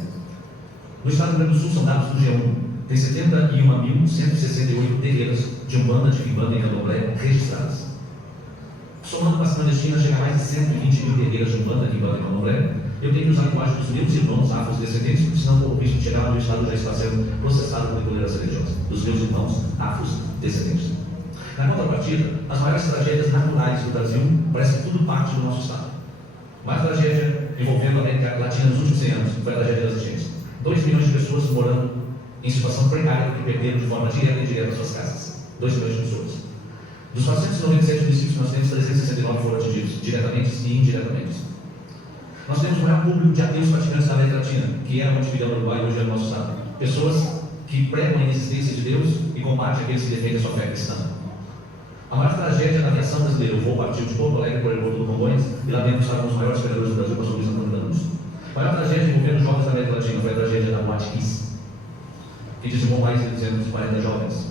No estado do Rio Grande do Sul, são dados do G1, tem 71.168 terreiros de Umbanda, de Quimbanda e Candomblé registradas. Somando com as clandestinas, chega a mais de 120 mil terreiros de Umbanda, Quimbanda e Candomblé. Eu tenho que usar a linguagem dos meus irmãos afrodescendentes, porque senão o risco de chegar no estado já está sendo processado por intolerância religiosa. Dos meus irmãos afrodescendentes. Na contrapartida, as maiores tragédias naturais do Brasil parece que tudo parte do nossa estado. A maior tragédia envolvendo a América Latina nos últimos 100 anos foi a tragédia das enchentes. 2 milhões de pessoas morando em situação precária porque perderam de forma direta e indireta suas casas. 2 milhões de pessoas. Dos 497 municípios que nós temos, 369 foram atingidos, diretamente e indiretamente. Nós temos o maior público de ateus praticantes da América Latina, que era Montevideo, no Uruguai, e hoje é o nosso estado. Pessoas que pregam a inexistência de Deus e combatem aqueles que defendem a sua fé cristã. A maior tragédia da aviação brasileira, o voo partiu de Porto Alegre para o aeroporto do Congonhas, e lá dentro estavam os maiores operadores do Brasil, pastor Luiz Antônio Danus. A maior tragédia envolvendo os jovens da América Latina foi a tragédia da Boate Kiss, que dizimou mais de 240 jovens.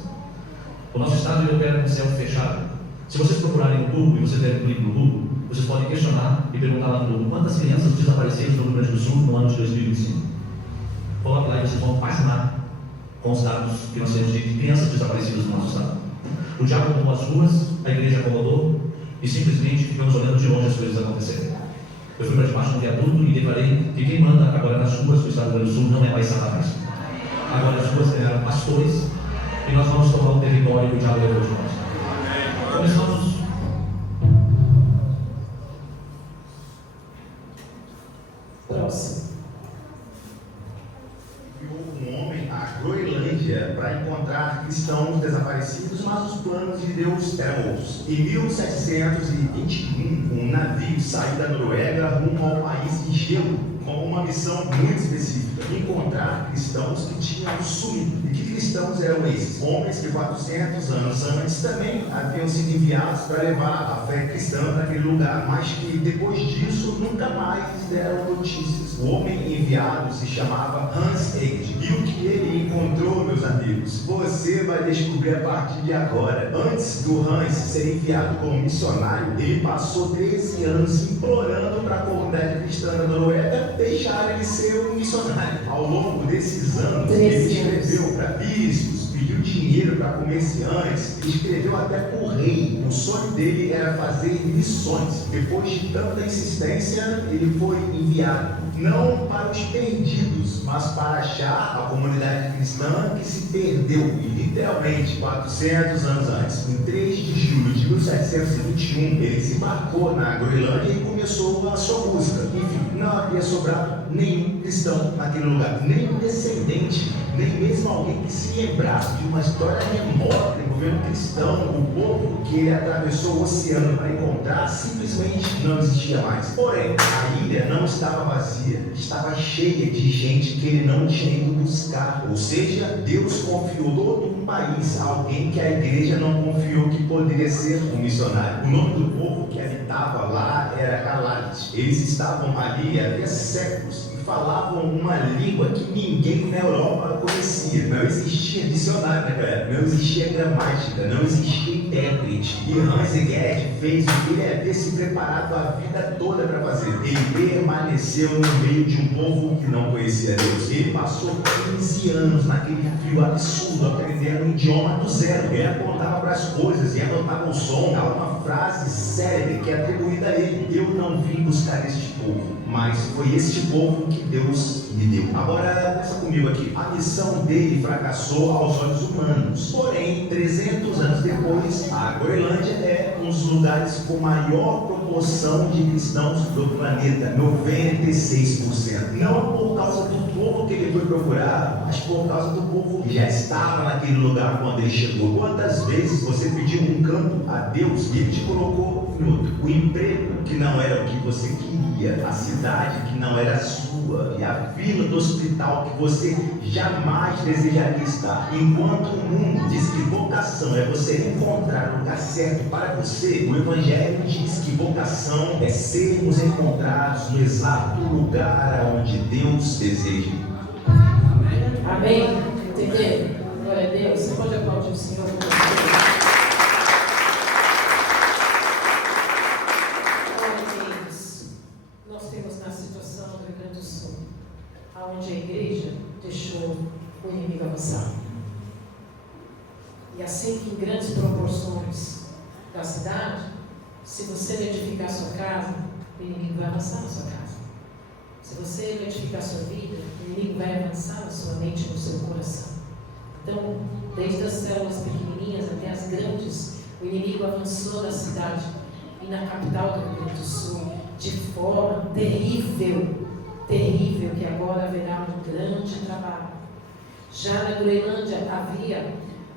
O nosso estado ele opera com o céu fechado. Se vocês procurarem no Google e vocês derem um clique no Google, vocês podem questionar e perguntar lá no Google quantas crianças desapareceram no Rio Grande do Sul no ano de 2025. Coloque lá e vocês vão fascinar com os dados que nós temos de crianças desaparecidas no nosso estado. O diabo tomou as ruas, a igreja acomodou e simplesmente ficamos olhando de longe as coisas acontecerem. Eu fui para debaixo de um viaduto e declarei que quem manda agora nas ruas do estado do Rio Grande do Sul não é mais Satanás. Agora as ruas ganharam pastores e nós vamos tomar o território que o diabo levou de nós. Começamos. Próximo. um homem à Groenlândia para encontrar cristãos desaparecidos, mas os planos de Deus eram outros. Em 1721, um navio saiu da Noruega rumo ao país de gelo, com uma missão muito específica: encontrar cristãos que tinham sumido. E que cristãos eram esses? Homens que 400 anos antes também haviam sido enviados para levar a fé cristã para aquele lugar, mas que depois disso nunca mais deram notícias. O homem enviado se chamava Hans Egede. E o que ele encontrou, meus amigos, você vai descobrir a partir de agora. Antes do Hans ser enviado como missionário, ele passou 13 anos implorando para a comunidade cristã da Noruega deixar ele ser um missionário. Ao longo desses anos, ele escreveu para bispos, pediu dinheiro para comerciantes, escreveu até para o rei. O sonho dele era fazer missões. Depois de tanta insistência, ele foi enviado não para os perdidos, mas para achar a comunidade cristã que se perdeu. E literalmente 400 anos antes, em 3 de julho de 1721, ele se embarcou na Groenlândia e começou a sua busca. Enfim, não havia sobrado nenhum cristão naquele lugar, nenhum descendente, nem mesmo alguém que se lembrasse de uma história remota envolvendo cristão. O povo que ele atravessou o oceano para encontrar simplesmente não existia mais. Porém, a ilha não estava vazia, estava cheia de gente que ele não tinha ido buscar. Ou seja, Deus confiou todo um país a alguém que a igreja não confiou que poderia ser um missionário. O nome do povo que habitava lá era Calades. Eles estavam ali havia séculos e falavam uma língua que ninguém na Europa conhecia. Não existia dicionário naquela época, não existia gramática, não existia intérprete. E Hans Egede fez o que ele havia se preparado a vida toda para fazer. Ele permaneceu no meio de um povo que não conhecia Deus. Ele passou 15 anos naquele frio absurdo, aprendendo um idioma do zero. Ele apontava para as coisas e anotava o som. Há uma frase célebre que é atribuída a ele: eu não vim buscar este povo, mas foi este povo que Deus me deu. Agora, pensa comigo aqui. A missão dele fracassou aos olhos humanos. Porém, 300 anos depois, a Groenlândia é um dos lugares com maior proporção de cristãos do planeta, 96%. Não por causa do povo que ele foi procurar, mas por causa do povo que já estava naquele lugar quando ele chegou. Quantas vezes você pediu um campo a Deus e ele te colocou em outro? O emprego que não era o que você queria, a cidade que não era sua, e a fila do hospital que você jamais desejaria estar. Enquanto o mundo diz que vocação é você encontrar o lugar certo para você, o Evangelho diz que vocação é sermos encontrados no exato lugar onde Deus deseja. Amém? Entendeu? Glória a Deus. Você pode aplaudir o Senhor por você. Nós temos na situação do Rio Grande do Sul, onde a igreja deixou o inimigo avançar. E assim que em grandes proporções da cidade, se você não edificar a sua casa, o inimigo vai avançar na sua casa. Se você não edificar a sua vida, o inimigo vai avançar na sua mente e no seu coração. Então, desde as células pequenininhas até as grandes, o inimigo avançou na cidade e na capital do Rio Grande do Sul de forma terrível, que agora haverá um grande trabalho. Já na Groenlândia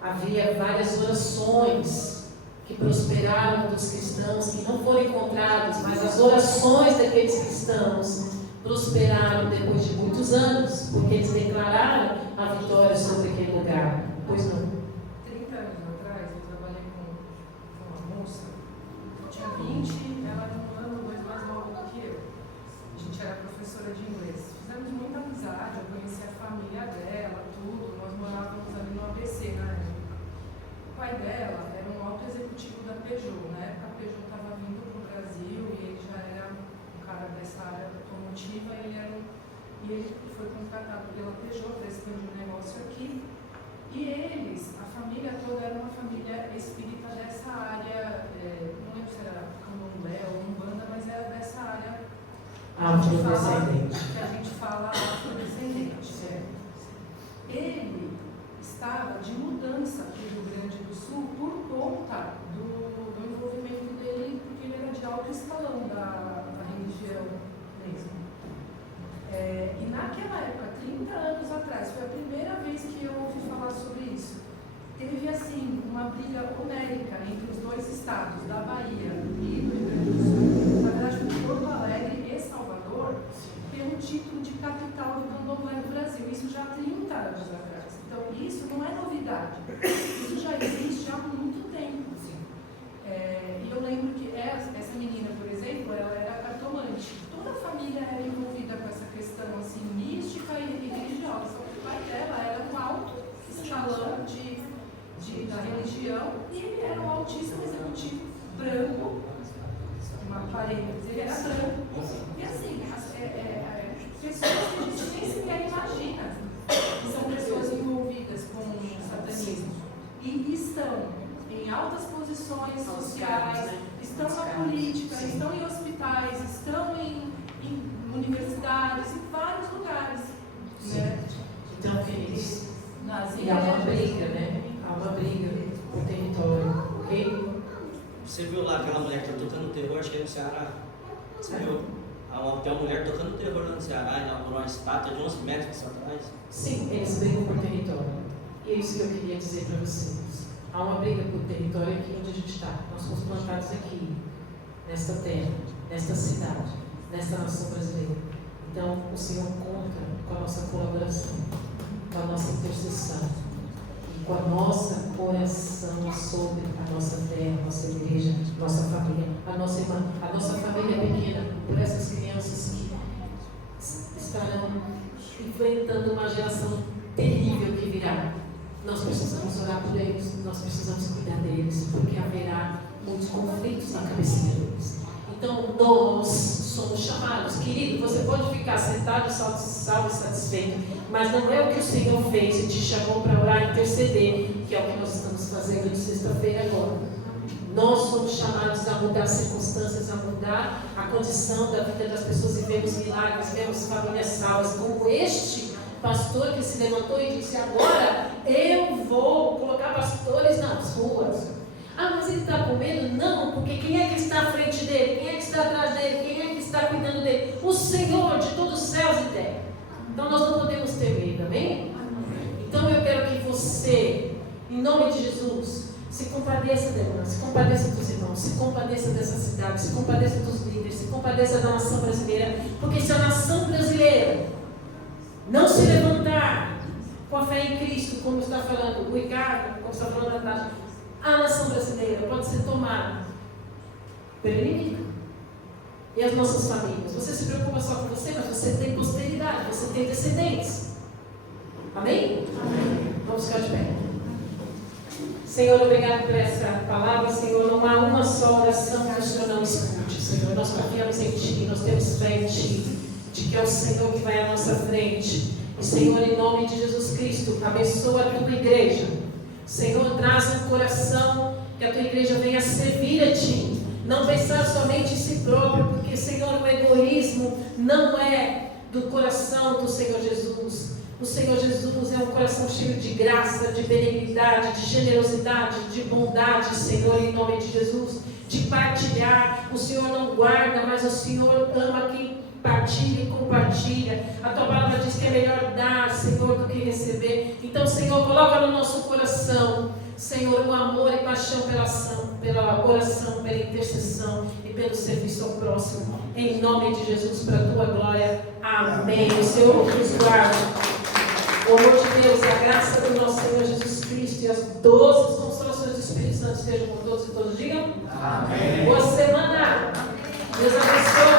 havia várias orações que prosperaram dos cristãos que não foram encontrados, mas as orações daqueles cristãos prosperaram depois de muitos anos, porque eles declararam a vitória sobre aquele lugar. Pois não? 30 anos atrás, eu trabalhei com uma moça, eu tinha 20, ela era um ano ou dois mais nova do que eu. A gente era professora de inglês. Fizemos muita amizade, eu conheci a família dela, tudo. Nós morávamos ali no ABC na época. O pai dela era um alto executivo da Peugeot. Na época a Peugeot estava vindo para o Brasil e ele já era um cara dessa área automotiva. E ele foi contratado pela Peugeot para expandir o negócio aqui. E eles, a família toda era uma família espírita dessa área, não lembro se era candomblé ou umbanda, mas era dessa área Afrodescendente. que a gente fala afrodescendente. Ele estava de mudança aqui no Rio Grande do Sul por conta do envolvimento dele, porque ele era de alto escalão da religião mesmo. E naquela época, 30 anos atrás, foi teve assim uma briga homérica entre os dois estados, da Bahia e do Rio Grande do Sul, na verdade de Porto Alegre e Salvador, pelo título de capital do candomblé no Brasil. Isso já há 30 anos atrás. Então isso não é novidade, isso já existe há muito tempo. E eu lembro que essa menina, por exemplo, ela era cartomante. Toda a família era envolvida com essa questão assim, mística e religiosa. O pai dela era um alto escalão da religião e ele era um altíssimo executivo branco, uma aparelha, ele era branco. E assim, pessoas que a gente nem sequer imagina que são pessoas envolvidas com o satanismo e estão em altas posições sociais, estão na política, estão em hospitais, estão em universidades, em vários lugares. Né? Então, queridos, Nas e há uma briga, né? Há uma briga por território, ok? Você viu lá aquela mulher que está tocando terror, acho que é no Ceará? Você viu? Tem uma mulher tocando terror lá no Ceará, inaugurou uma estátua de 11 metros atrás. Sim, eles brigam por território. E é isso que eu queria dizer para vocês. Há uma briga por território aqui onde a gente está. Nós fomos plantados aqui, nesta terra, nesta cidade, nesta nação brasileira. Então, o Senhor conta com a nossa colaboração, com a nossa intercessão e com a nossa oração sobre a nossa terra, a nossa igreja, a nossa família, a nossa irmã, a nossa família pequena, por essas crianças que estarão enfrentando uma geração terrível que virá. Nós precisamos orar por eles, nós precisamos cuidar deles, porque haverá muitos conflitos na cabecinha deles. Então, nós somos chamados. Querido, você pode ficar sentado, salvo e satisfeito, mas não é o que o Senhor fez e te chamou para orar e interceder, que é o que nós estamos fazendo de sexta-feira agora. Nós somos chamados a mudar circunstâncias, a mudar a condição da vida das pessoas e vemos milagres, vemos famílias salvas, como este pastor que se levantou e disse: agora eu vou colocar pastores nas ruas. Ah, mas ele está com medo? Não, porque quem é que está à frente dele? Quem é que está atrás dele? Quem é que está cuidando dele? O Senhor de todos os céus e terra. Então nós não podemos ter medo, amém? Então eu quero que você, em nome de Jesus, se compadeça dela, se compadeça dos irmãos, se compadeça dessa cidade, se compadeça dos líderes, se compadeça da nação brasileira, porque se a nação brasileira não se levantar com a fé em Cristo, como está falando o Ricardo, como está falando a Natasha, a nação brasileira pode ser tomada pelo inimigo. E as nossas famílias. Você se preocupa só com você, mas você tem posteridade, você tem descendentes. Amém? Amém. Vamos ficar de pé. Senhor, obrigado por essa palavra. Senhor, não há uma só oração que o Senhor não escute. Senhor, nós confiamos em Ti, nós temos fé em Ti, de que é o Senhor que vai à nossa frente. E Senhor, em nome de Jesus Cristo, abençoa a Tua igreja. Senhor, traz um coração que a Tua igreja venha servir a Ti. Não pensar somente em si próprio, porque, Senhor, o egoísmo não é do coração do Senhor Jesus. O Senhor Jesus é um coração cheio de graça, de benignidade, de generosidade, de bondade, Senhor, em nome de Jesus, de partilhar. O Senhor não guarda, mas o Senhor ama quem partilha e compartilha. A Tua palavra diz que é melhor dar, Senhor, do que receber. Então, Senhor, coloca no nosso coração, Senhor, um amor e paixão pela oração, pela intercessão e pelo serviço ao próximo. Em nome de Jesus, para a Tua glória. Amém. O Senhor nos guarde. O amor de Deus, a graça do nosso Senhor Jesus Cristo e as doces consolações do Espírito Santo estejam com todos e todos. Digam amém. Boa semana. Deus abençoe.